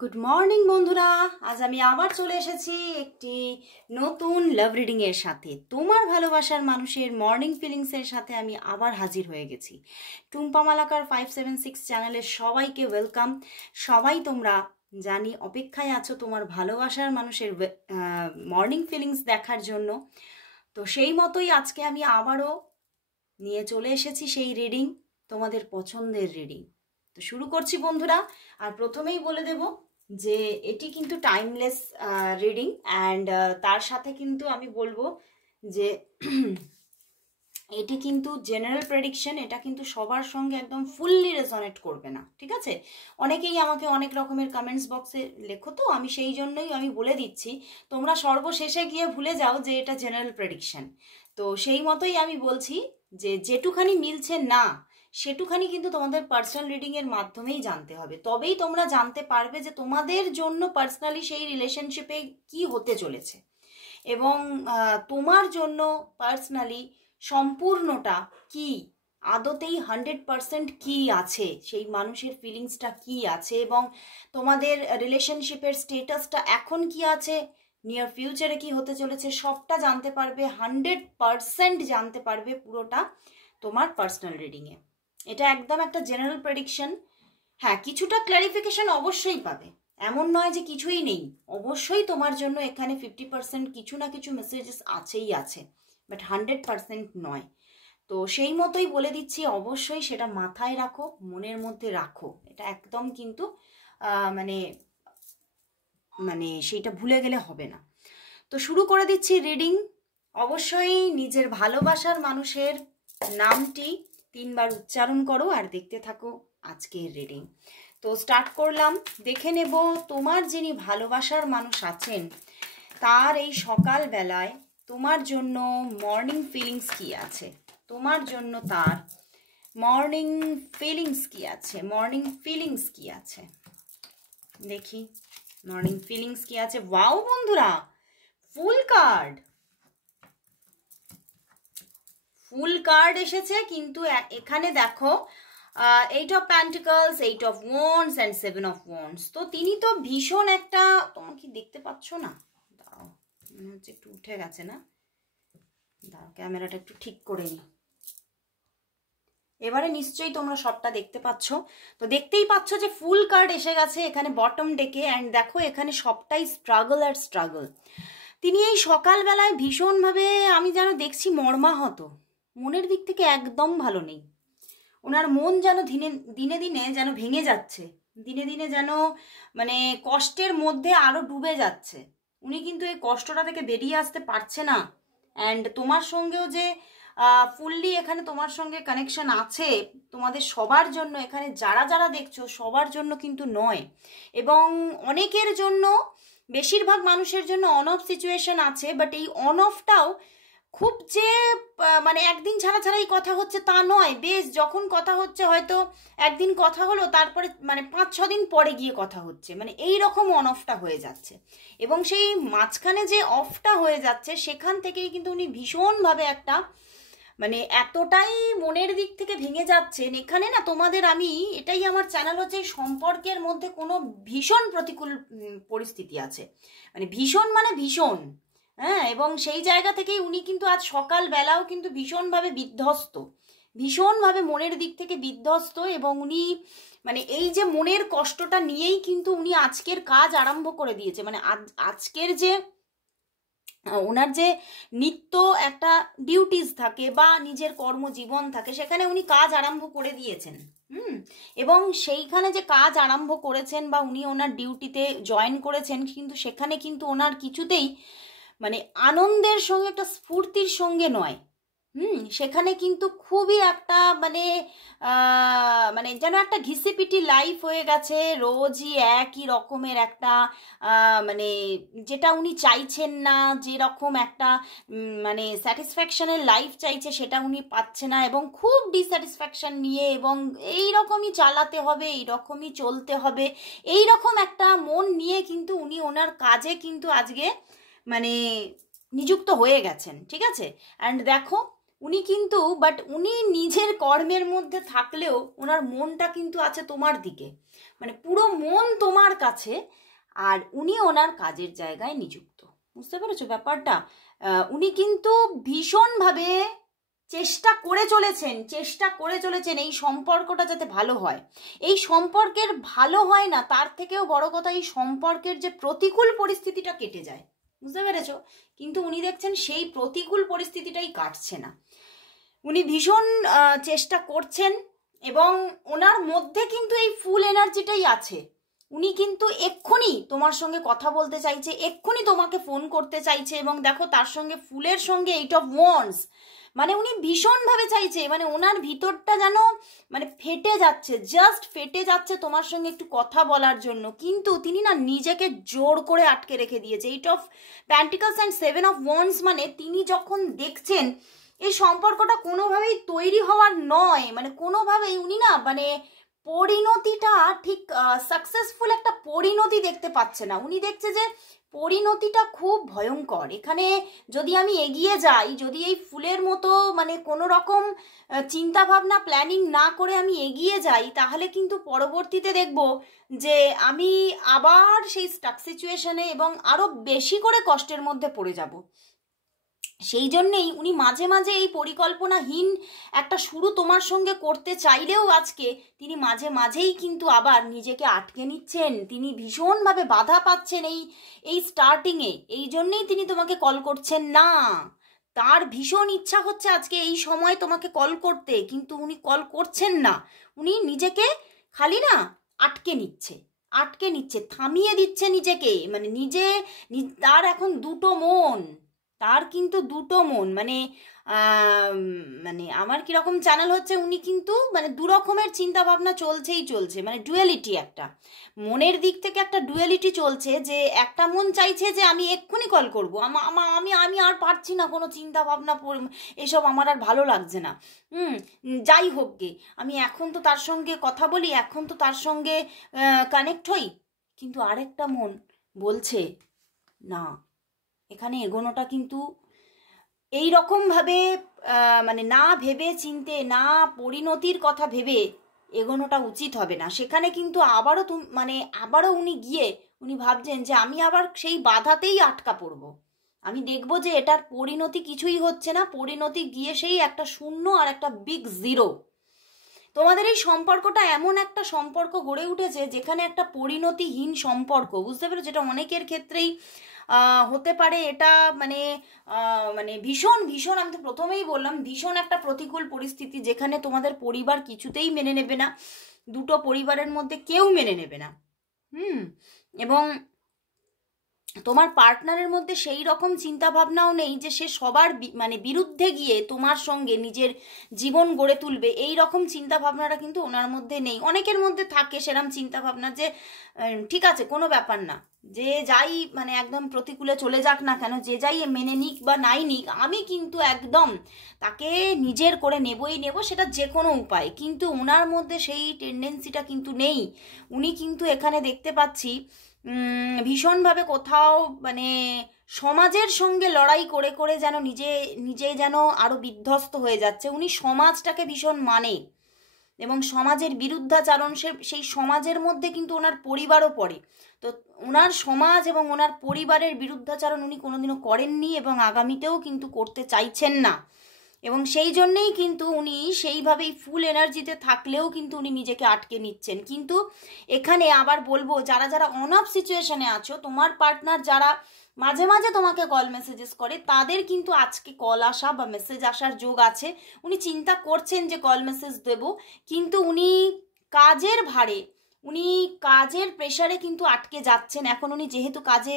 Good morning বন্ধুরা, আজ আমি আবার চলে এসেছি একটি নতুন লাভ রিডিং এর সাথে। তোমার ভালোবাসার মানুষের মর্নিং ফিলিংস এর সাথে আমি আবার হাজির হয়ে গেছি। টুম্পা মালাকার 576 চ্যানেলের সবাইকে ওয়েলকাম। সবাই তোমরা জানি অপেক্ষায় আছো তোমার ভালোবাসার মানুষের মর্নিং ফিলিংস দেখার জন্য। তো সেই মতোই আজকে আমি আবারও নিয়ে চলে এসেছি সেই রিডিং, তোমাদের পছন্দের রিডিং। তো শুরু করছি বন্ধুরা। আর প্রথমেই বলে দেব যে এটি কিন্তু টাইমলেস রিডিং অ্যান্ড তার সাথে কিন্তু আমি বলবো যে এটি কিন্তু জেনারেল প্রেডিকশন, এটা কিন্তু সবার সঙ্গে একদম ফুললি রেজনেট করবে না, ঠিক আছে? অনেকেই আমাকে অনেক রকমের কমেন্টস বক্সে লেখো, তো আমি সেই জন্যই আমি বলে দিচ্ছি, তোমরা সর্বশেষে গিয়ে ভুলে যাও যে এটা জেনারেল প্রেডিকশন। তো সেই মতোই আমি বলছি যে যেটুখানি মিলছে না সেটুখানি কিন্তু তোমাদের পার্সোনাল রিডিংয়ের মাধ্যমেই জানতে হবে, তবেই তোমরা জানতে পারবে যে তোমাদের জন্য পার্সোনালি সেই রিলেশনশিপে কি হতে চলেছে এবং তোমার জন্য পার্সোনালি সম্পূর্ণটা কি, আদতেই 100% কি আছে, সেই মানুষের ফিলিংসটা কি আছে এবং তোমাদের রিলেশনশিপের স্টেটাসটা এখন কি আছে, নিয়ার ফিউচারে কি হতে চলেছে, সবটা জানতে পারবে, 100% জানতে পারবে পুরোটা তোমার পার্সোনাল রিডিংয়ে। এটা একদম একটা জেনারেল প্রেডিকশন। হ্যাঁ, কিছুটা ক্ল্যারিফিকেশন অবশ্যই পাবে, এমন নয় যে কিছুই নেই। অবশ্যই তোমার জন্য এখানে 50% কিছু না কিছু মেসেজেস আছেই আছে, বাট 100% নয়। তো সেই মতোই বলে দিচ্ছি, অবশ্যই সেটা মাথায় রাখো, মনের মধ্যে রাখো, এটা একদম কিন্তু মানে মানে সেইটা ভুলে গেলে হবে না। তো শুরু করে দিচ্ছি রিডিং। অবশ্যই নিজের ভালোবাসার মানুষের নামটি 3 বার উচ্চারণ করো আর দেখতে থাকো আজকের রিডিং। তো স্টার্ট করলাম। দেখে নেব তোমার যিনি ভালোবাসার মানুষ আছেন তার এই সকাল বেলায় তোমার জন্য মর্নিং ফিলিংস কি আছে, তোমার জন্য তার মর্নিং ফিলিংস কি আছে, মর্নিং ফিলিংস কি আছে দেখি, মর্নিং ফিলিংস কি আছে। ওয়াও বন্ধুরা, ফুল কার্ড, ফুল কার্ড এসেছে, কিন্তু এখানে দেখো 8 of pentacles, 8 of wands and 7 of wands. তো তিনি তো ভীষণ একটা, তোমরা কি দেখতে পাচ্ছ না? দাঁড়াও, মনে হচ্ছে একটু উঠে গেছে না, দাঁড়াও ক্যামেরাটা একটু ঠিক করে নিই। এবারে নিশ্চয়ই তোমরা সবটা দেখতে পাচ্ছ। তো দেখতেই পাচ্ছ যে ফুল কার্ড এসে গেছে এখানে বটম ডেকে, অ্যান্ড দেখো এখানে সবটাই স্ট্রাগল আর স্ট্রাগল। তিনি এই সকালবেলায় ভীষণভাবে আমি যেন দেখছি মর্মাহত, মনের দিক থেকে একদম ভালো নেই। ওনার মন যেন দিনে দিনে যেন ভেঙে যাচ্ছে, দিনে দিনে যেন মানে কষ্টের মধ্যে আরো ডুবে যাচ্ছে। উনি কিন্তু এই কষ্টটা থেকে বেরিয়ে আসতে পারছে না। অ্যান্ড তোমার সঙ্গেও যে ফুললি এখানে তোমার সঙ্গে কানেকশন আছে তোমাদের সবার জন্য, এখানে যারা যারা দেখছো সবার জন্য কিন্তু নয়, এবং অনেকের জন্য, বেশিরভাগ মানুষের জন্য অন অফ সিচুয়েশন আছে। বাট এই অন অফটাও খুব যে মানে একদিন ছাড়া ছাড়াই কথা হচ্ছে তা নয়, বেশ যখন কথা হচ্ছে হয়তো একদিন কথা হলো, তারপরে মানে 5-6 দিন পরে গিয়ে কথা হচ্ছে, মানে এই রকম অন অফটা হয়ে যাচ্ছে। এবং সেই মাঝখানে যে অফটা হয়ে যাচ্ছে সেখান থেকেই কিন্তু উনি ভীষণভাবে একটা মানে এতটাই মনের দিক থেকে ভেঙে যাচ্ছেন। এখানে না তোমাদের, আমি এটাই আমার চ্যানেল হচ্ছে, সম্পর্কের মধ্যে কোনো ভীষণ প্রতিকূল পরিস্থিতি আছে, মানে ভীষণ মানে ভীষণ। হ্যাঁ, এবং সেই জায়গা থেকেই উনি কিন্তু আজ সকালবেলাও কিন্তু ভীষণভাবে বিধ্বস্ত, ভীষণভাবে মনের দিক থেকে বিধ্বস্ত, এবং উনি মানে এই যে মনের কষ্টটা নিয়েই কিন্তু উনি আজকের কাজ আরম্ভ করে দিয়েছে। মানে আজকের যে ওনার যে নিত্য একটা ডিউটিস থাকে বা নিজের কর্মজীবন থাকে, সেখানে উনি কাজ আরম্ভ করে দিয়েছেন। এবং সেইখানে যে কাজ আরম্ভ করেছেন বা উনি ওনার ডিউটিতে জয়েন করেছেন, কিন্তু সেখানে কিন্তু ওনার কিছুতেই মানে আনন্দের সঙ্গে একটা স্ফূর্তির সঙ্গে নয়। সেখানে কিন্তু খুবই একটা মানে মানে যেন একটা ঘিসিপিটি লাইফ হয়ে গেছে, রোজই একই রকমের একটা মানে যেটা উনি চাইছেন না, যেরকম একটা মানে স্যাটিসফ্যাকশনের লাইফ চাইছে সেটা উনি পাচ্ছে না, এবং খুব ডিস্যাটিসফ্যাকশন নিয়ে, এবং এই রকমই চালাতে হবে, এই রকমই চলতে হবে, এই রকম একটা মন নিয়ে কিন্তু উনি ওনার কাজে কিন্তু আজকে মানে নিযুক্ত হয়ে গেছেন, ঠিক আছে? অ্যান্ড দেখো উনি কিন্তু, বাট উনি নিজের কর্মের মধ্যে থাকলেও ওনার মনটা কিন্তু আছে তোমার দিকে। মানে পুরো মন তোমার কাছে, আর উনি ওনার কাজের জায়গায় নিযুক্ত। বুঝতে পেরেছো ব্যাপারটা? উনি কিন্তু ভীষণভাবে চেষ্টা করে চলেছেন এই সম্পর্কটা যাতে ভালো হয়। এই সম্পর্কের ভালো হয় না, তার থেকেও বড় কথা এই সম্পর্কের যে প্রতিকূল পরিস্থিতিটা কেটে যায়। বুঝতে পেরেছো? কিন্তু উনি দেখছেন সেই প্রতিকূল পরিস্থিতিটাই কাটছে না। উনি ভীষণ চেষ্টা করছেন এবং ওনার মধ্যে কিন্তু এই ফুল এনার্জিটাই আছে। উনি কিন্তু এক্ষুনি তোমার সঙ্গে কথা বলতে চাইছে, এক্ষুনি তোমাকে ফোন করতে চাইছে, এবং দেখো তার সঙ্গে ফুলের সঙ্গে 8 অফ ওয়ান্ডস, মানে উনি ভীষণভাবে চাইছে, মানে ওনার ভিতরটা যেন মানে ফেটে যাচ্ছে, জাস্ট ফেটে যাচ্ছে তোমার সঙ্গে একটু কথা বলার জন্য। কিন্তু তিনি না নিজেকে জোর করে আটকে রেখে দিয়েছে। 8 of pentacles and 7 of wands, মানে তিনি যখন দেখছেন এই সম্পর্কটা কোনোভাবেই তৈরি হওয়ার নয়, মানে কোনোভাবেই উনি না মানে পরিণতিটা ঠিক সাকসেসফুল একটা পরিণতি দেখতে পাচ্ছে না। উনি দেখছে যে পরিণতিটা খুব ভয়ঙ্কর। এখানে যদি আমি এগিয়ে যাই, যদি এই ফুলের মতো মানে কোনো রকম চিন্তা ভাবনা প্ল্যানিং না করে আমি এগিয়ে যাই, তাহলে কিন্তু পরবর্তীতে দেখব যে আমি আবার সেই স্টাক সিচুয়েশনে এবং আরো বেশি করে কষ্টের মধ্যে পড়ে যাব। সেই জন্যেই উনি মাঝে মাঝে এই পরিকল্পনাহীন একটা শুরু তোমার সঙ্গে করতে চাইলেও আজকে তিনি মাঝে মাঝেই কিন্তু আবার নিজেকে আটকে নিচ্ছেন। তিনি ভীষণভাবে বাধা পাচ্ছেন এই স্টার্টিংয়ে। এই জন্যেই তিনি তোমাকে কল করছেন না। তার ভীষণ ইচ্ছা হচ্ছে আজকে এই সময় তোমাকে কল করতে, কিন্তু উনি কল করছেন না। উনি নিজেকে খালি না আটকে নিচ্ছে, থামিয়ে দিচ্ছে নিজেকে। মানে তার এখন দুটো মন, তার কিন্তু দুটো মন। মানে মানে আমার কিরকম চ্যানেল হচ্ছে, উনি কিন্তু মানে দু রকমের চিন্তা ভাবনা চলছে, মানে ডুয়ালিটি, একটা মনের দিক থেকে একটা ডুয়ালিটি চলছে, যে একটা মন চাইছে যে আমি এক্ষুনি কল করবো, আমি আর পারছি না কোনো চিন্তা ভাবনা, এসব আমার আর ভালো লাগছে না, যাই হোক গে, আমি এখন তো তার সঙ্গে কথা বলি, এখন তো তার সঙ্গে কানেক্ট হই। কিন্তু আরেকটা মন বলছে না, এখানে এগোনোটা কিন্তু এই রকমভাবে মানে না ভেবে চিনতে, না পরিণতির কথা ভেবে এগোনোটা উচিত হবে না। সেখানে কিন্তু আবারও উনি ভাবছেন যে আমি আবার সেই বাধাতেই আটকা পড়ব। আমি দেখব যে এটার পরিণতি কিছুই হচ্ছে না, পরিণতি গিয়ে সেই একটা শূন্য আর একটা বিগ জিরো। তোমাদের এই সম্পর্কটা এমন একটা সম্পর্ক গড়ে উঠেছে যেখানে একটা পরিণতিহীন সম্পর্ক, বুঝতে পেরেছো? যেটা অনেকের ক্ষেত্রেই হতে পারে। এটা মানে মানে ভীষণ ভীষণ, আমি তো প্রথমেই বললাম, ভীষণ একটা প্রতিকূল পরিস্থিতি, যেখানে তোমাদের পরিবার কিছুতেই মেনে নেবে না, দুটো পরিবারের মধ্যে কেউ মেনে নেবে না। এবং তোমার পার্টনারের মধ্যে সেই রকম চিন্তা ভাবনাও নেই যে সে সবার মানে বিরুদ্ধে গিয়ে তোমার সঙ্গে নিজের জীবন গড়ে তুলবে, এই রকম চিন্তা ভাবনাটা কিন্তু ওনার মধ্যে নেই। অনেকের মধ্যে থাকে সেরকম চিন্তা ভাবনা যে ঠিক আছে, কোনো ব্যাপার না, যে যাই মানে একদম প্রতিকূলে চলে যাক না কেন, যে যাই মেনে নিক বা নাই নিক, আমি কিন্তু একদম তাকে নিজের করে নেবই নেব, সেটা যে কোনো উপায়। কিন্তু ওনার মধ্যে সেই টেন্ডেন্সিটা কিন্তু নেই। উনি কিন্তু এখানে দেখতে পাচ্ছি ভীষণভাবে কোথাও মানে সমাজের সঙ্গে লড়াই করে করে যেন নিজে যেন আরো বিধ্বস্ত হয়ে যাচ্ছে। উনি সমাজটাকে ভীষণ মানে, এবং সমাজের বিরুদ্ধাচারণ, সেই সমাজের মধ্যে কিন্তু ওনার পরিবারও পড়ে। তো ওনার সমাজ এবং ওনার পরিবারের বিরুদ্ধাচারণ উনি কোনোদিনও করেননি এবং আগামীতেও কিন্তু করতে চাইছেন না। এবং সেই জন্যেই কিন্তু উনি সেইভাবেই ফুল এনার্জিতে থাকলেও কিন্তু উনি নিজেকে আটকে নিচ্ছেন। কিন্তু এখানে আবার বলবো, যারা যারা অন অফ সিচুয়েশনে আছো, তোমার পার্টনার যারা মাঝে মাঝে তোমাকে কল মেসেজেস করে, তাদের কিন্তু আজকে কল আসা বা মেসেজ আসার যোগ আছে। উনি চিন্তা করছেন যে কল মেসেজ দেব, কিন্তু উনি কাজের ভারে, উনি কাজের প্রেশারে কিন্তু আটকে যাচ্ছেন। এখন উনি যেহেতু কাজে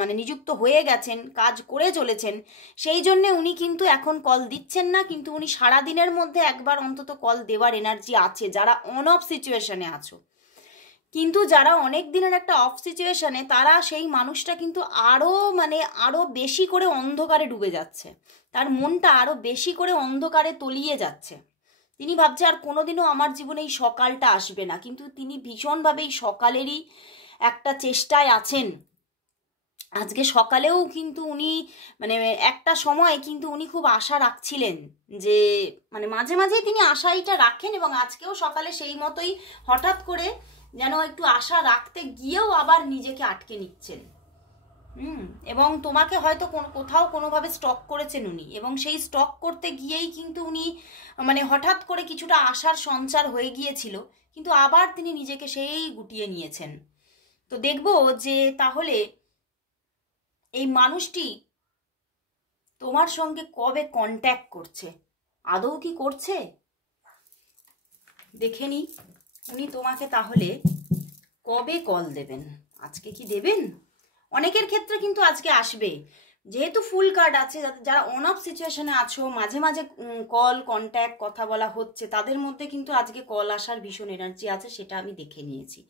মানে নিযুক্ত হয়ে গেছেন, কাজ করে চলেছেন, সেই জন্যে উনি কিন্তু এখন কল দিচ্ছেন না। কিন্তু উনি সারাদিনের মধ্যে একবার অন্তত কল দেওয়ার এনার্জি আছে, যারা অন অফ সিচুয়েশনে আছো। কিন্তু যারা অনেক দিনের একটা অফ সিচুয়েশনে, তারা সেই মানুষটা কিন্তু আরো বেশি করে অন্ধকারে ডুবে যাচ্ছে, তার মনটা আরো বেশি করে অন্ধকারে তলিয়ে যাচ্ছে। তিনি ভাবছে আর কোনোদিনও আমার জীবনে এই সকালটা আসবে না, কিন্তু তিনি ভীষণভাবে এই সকালেরই একটা চেষ্টায় আছেন। আজকে সকালেও কিন্তু উনি মানে একটা সময় কিন্তু উনি খুব আশা রাখছিলেন, যে মানে মাঝে মাঝেই তিনি আশাইটা রাখেন, এবং আজকেও সকালে সেই মতোই হঠাৎ করে যেন একটু আশা রাখতে গিয়েও আবার নিজেকে আটকে নিচ্ছেন। এবং তোমাকে হয়তো কোথাও কোনোভাবে স্টক করেছেন উনি, এবং সেই স্টক করতে গিয়েই কিন্তু উনি মানে হঠাৎ করে কিছুটা আশার সঞ্চার হয়ে গিয়েছিল, কিন্তু আবার তিনি নিজেকে সেই গুটিয়ে নিয়েছেন। তো দেখব যে তাহলে এই মানুষটি তোমার সঙ্গে কবে কন্ট্যাক্ট করছে, আদৌ কি করছে দেখে নি। উনি তোমাকে তাহলে কবে কল দেবেন, আজকে কি দেবেন? অনেকের ক্ষেত্রে কিন্তু আজকে আসবে, যেহেতু ফুল কার্ড আছে। যারা অন অফ সিচুয়েশনে আছো, মাঝে মাঝে কল কন্ট্যাক্ট কথা বলা হচ্ছে, তাদের মধ্যে কিন্তু আজকে কল আসার ভীষণ এনার্জি আছে, সেটা আমি দেখে নিয়েছি।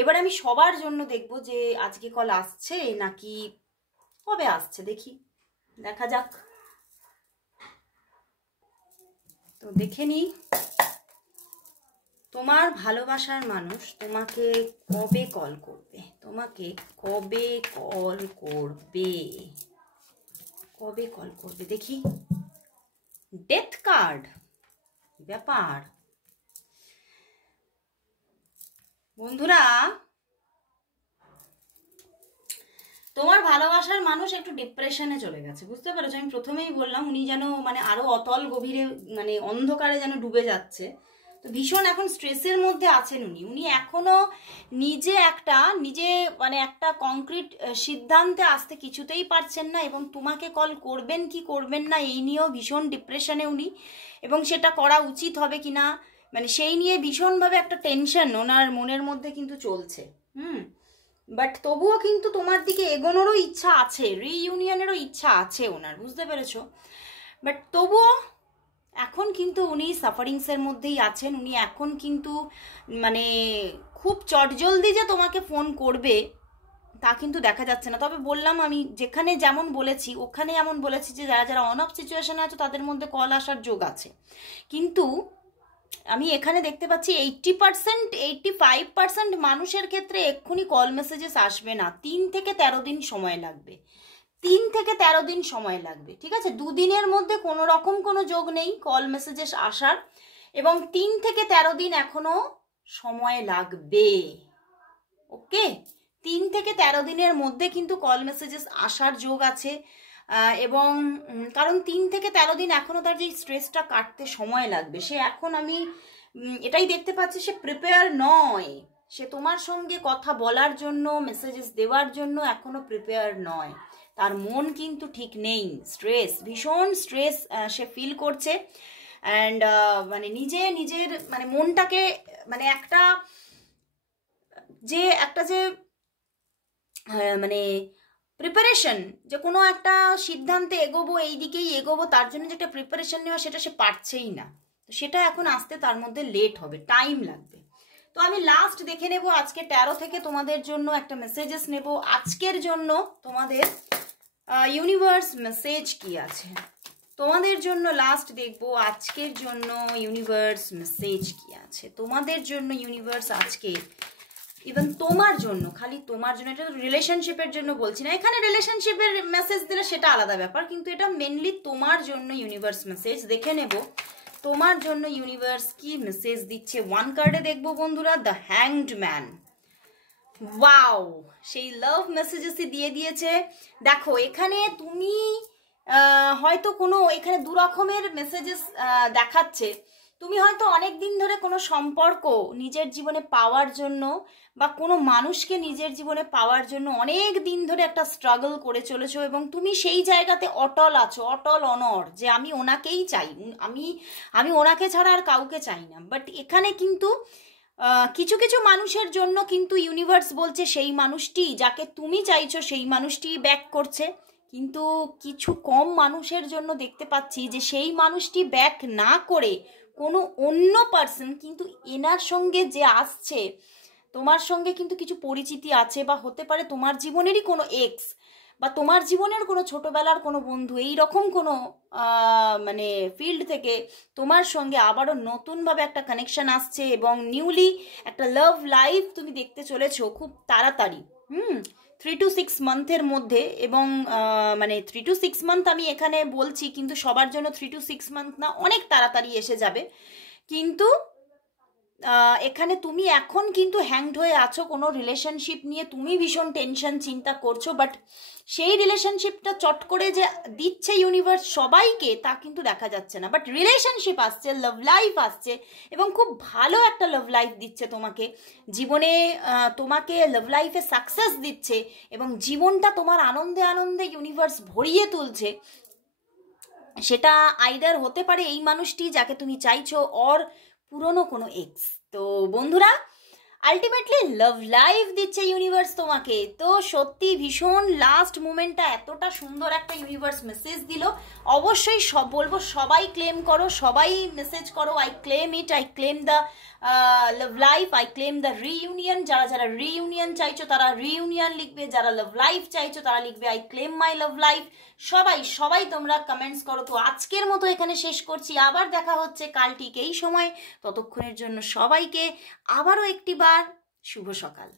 এবার আমি সবার জন্য দেখব যে আজকে কল আসছে নাকি কবে আসছে, দেখি, দেখা যাক। তো দেখে নিই তোমার ভালোবাসার মানুষ তোমাকে কবে কল করবে, তোমাকে কবে কল করবে, কবে কল করবে দেখি। ডেথ কার্ড, ব্যাপার বন্ধুরা, তোমার ভালোবাসার মানুষ একটু ডিপ্রেশনে চলে গেছে, বুঝতে পেরেছো? আমি প্রথমেই বললাম উনি যেন মানে আরো অতল গভীরে মানে অন্ধকারে যেন ডুবে যাচ্ছে। তো ভীষণ এখন স্ট্রেসের মধ্যে আছেন উনি এখনো নিজে মানে একটা কংক্রিট সিদ্ধান্তে আসতে কিছুতেই পারছেন না, এবং তোমাকে কল করবেন কি করবেন না এই নিয়েও ভীষণ ডিপ্রেশনে উনি, এবং সেটা করা উচিত হবে কিনা মানে সেই নিয়ে ভীষণভাবে একটা টেনশন ওনার মনের মধ্যে কিন্তু চলছে। বাট তবুও কিন্তু তোমার দিকে এগোনোরও ইচ্ছা আছে, রিইউনিয়নেরও ইচ্ছা আছে ওনার, বুঝতে পেরেছো? বাট তবুও এখন কিন্তু উনি সাফারিংসের মধ্যেই আছেন। উনি এখন কিন্তু মানে খুব চটজলদি যে তোমাকে ফোন করবে তা কিন্তু দেখা যাচ্ছে না। তবে বললাম আমি যেখানে যেমন বলেছি ওখানে এমন বলেছি যে যারা যারা অন অফ সিচুয়েশনে আছে তাদের মধ্যে কল আসার যোগ আছে, কিন্তু আমি এখানে দেখতে পাচ্ছি 80% 85% মানুষের ক্ষেত্রে এক্ষুনি কল মেসেজেস আসবে না, 3 থেকে 13 দিন সময় লাগবে, 3 থেকে 13 দিন সময় লাগবে, ঠিক আছে? 2 দিনের মধ্যে কোনো রকম কোনো যোগ নেই কল মেসেজেস আসার, এবং 3 থেকে 13 দিন এখনো সময় লাগবে। ওকে, 3 থেকে 13 দিনের মধ্যে কিন্তু কল মেসেজেস আসার যোগ আছে, এবং কারণ 3 থেকে 13 দিন এখনো তার যে স্ট্রেসটা কাটতে সময় লাগবে, সে এখন আমি এটাই দেখতে পাচ্ছি সে প্রিপেয়ার নয়, সে তোমার সঙ্গে কথা বলার জন্য মেসেজেস দেওয়ার জন্য এখনো প্রিপেয়ার নয়, তার মন কিন্তু ঠিক নেই, স্ট্রেস, ভীষণ স্ট্রেস সে ফিল করছে। অ্যান্ড মানে নিজের মানে মনটাকে মানে একটা যে মানে প্রিপারেশন, যে কোনো একটা সিদ্ধান্তে এগোবো, এই দিকেই এগোবো, তার জন্য যে একটা প্রিপারেশন নেওয়া সেটা সে পারছেই না। তো সেটা এখন আসতে তার মধ্যে লেট হবে, টাইম লাগবে। তো আমি লাস্ট দেখে নেব আজকে 13 থেকে তোমাদের জন্য একটা মেসেজেস নেব, আজকের জন্য তোমাদের ইউনিভার্স মেসেজ কি আছে তোমাদের জন্য। লাস্ট দেখবো আজকের জন্য ইউনিভার্স মেসেজ কি আছে তোমাদের জন্য। ইউনিভার্স আজকে ইভেন তোমার জন্য, খালি তোমার জন্য, এটা রিলেশনশিপের জন্য বলছি না, এখানে রিলেশনশিপের মেসেজ দিলে সেটা আলাদা ব্যাপার, কিন্তু এটা মেনলি তোমার জন্য ইউনিভার্স মেসেজ। দেখে নেব তোমার জন্য ইউনিভার্স কি মেসেজ দিচ্ছে। 1 কার্ডে দেখবো বন্ধুরা, দ্য হ্যাংড ম্যান। ওয়াও, সেই লাভ মেসেজেসই দিয়ে দিয়েছে। দেখো এখানে তুমি হয়তো কোনো এখানে 2 রকমের মেসেজেস দেখাচ্ছে। তুমি হয়তো অনেক দিন ধরে কোনো সম্পর্ক নিজের জীবনে পাওয়ার জন্য বা কোনো মানুষকে নিজের জীবনে পাওয়ার জন্য অনেক দিন ধরে একটা স্ট্রাগল করে চলেছো, এবং তুমি সেই জায়গাতে অটল আছো, অটল অনড়, যে আমি ওনাকেই চাই, আমি ওনাকে ছাড়া আর কাউকে চাই না। বাট এখানে কিন্তু কিছু কিছু মানুষের জন্য কিন্তু ইউনিভার্স বলছে সেই মানুষটি যাকে তুমি চাইছো সেই মানুষটি ব্যাক করছে, কিন্তু কিছু কম মানুষের জন্য দেখতে পাচ্ছি যে সেই মানুষটি ব্যাক না করে কোনো অন্য পার্সন কিন্তু এনার সঙ্গে যে আসছে, তোমার সঙ্গে কিন্তু কিছু পরিচিতি আছে, বা হতে পারে তোমার জীবনেরই কোনো এক্স, বা তোমার জীবনের কোনো ছোটবেলার কোনো বন্ধু, এই রকম কোনো মানে ফিল্ড থেকে তোমার সঙ্গে আবারও নতুনভাবে একটা কানেকশন আসছে, এবং নিউলি একটা লাভ লাইফ তুমি দেখতে চলেছো খুব তাড়াতাড়ি। 3 to 6 মান্থের মধ্যে, এবং মানে 3 to 6 মান্থ আমি এখানে বলছি, কিন্তু সবার জন্য 3 to 6 মান্থ না, অনেক তাড়াতাড়ি এসে যাবে। কিন্তু এখানে তুমি এখন কিন্তু হ্যাংড হয়ে আছো কোনো রিলেশনশিপ নিয়ে, তুমি ভীষণ টেনশন চিন্তা করছো, বাট সেই রিলেশনশিপটা চট করে যে দিচ্ছে ইউনিভার্স সবাইকে তা কিন্তু দেখা যাচ্ছে না। বাট রিলেশনশিপ আসছে, লাভ লাইফ আসছে, এবং খুব ভালো একটা লাভ লাইফ দিচ্ছে তোমাকে জীবনে, তোমাকে লাভ লাইফে সাকসেস দিচ্ছে, এবং জীবনটা তোমার আনন্দে আনন্দে ইউনিভার্স ভরিয়ে তুলছে। সেটা আইদার হতে পারে এই মানুষটি যাকে তুমি চাইছো, অর পুরনো কোনো এক্স। তো বন্ধুরা, আলটিমেটলি লাভ লাইফ দিচ্ছে ইউনিভার্স তোমাকে। তো সত্যি ভীষণ লাস্ট মোমেন্টটা এতটা সুন্দর একটা ইউনিভার্স মেসেজ দিল। অবশ্যই সব বলবো, সবাই ক্লেম করো, সবাই মেসেজ করো, I claim it, I claim the love life, I claim the reunion. যারা যারা রিইউনিয়ন চাইছো তারা রিইউনিয়ন লিখবে, যারা লাভ লাইফ চাইছো তারা লিখবে I claim my love life. সবাই সবাই তোমরা কমেন্টস করো। তো আজকের মতো এখানে শেষ করছি, আবার দেখা হচ্ছে কাল ঠিক এই সময়। ততক্ষণের জন্য সবাইকে আবারও একটি বার শুভ সকাল।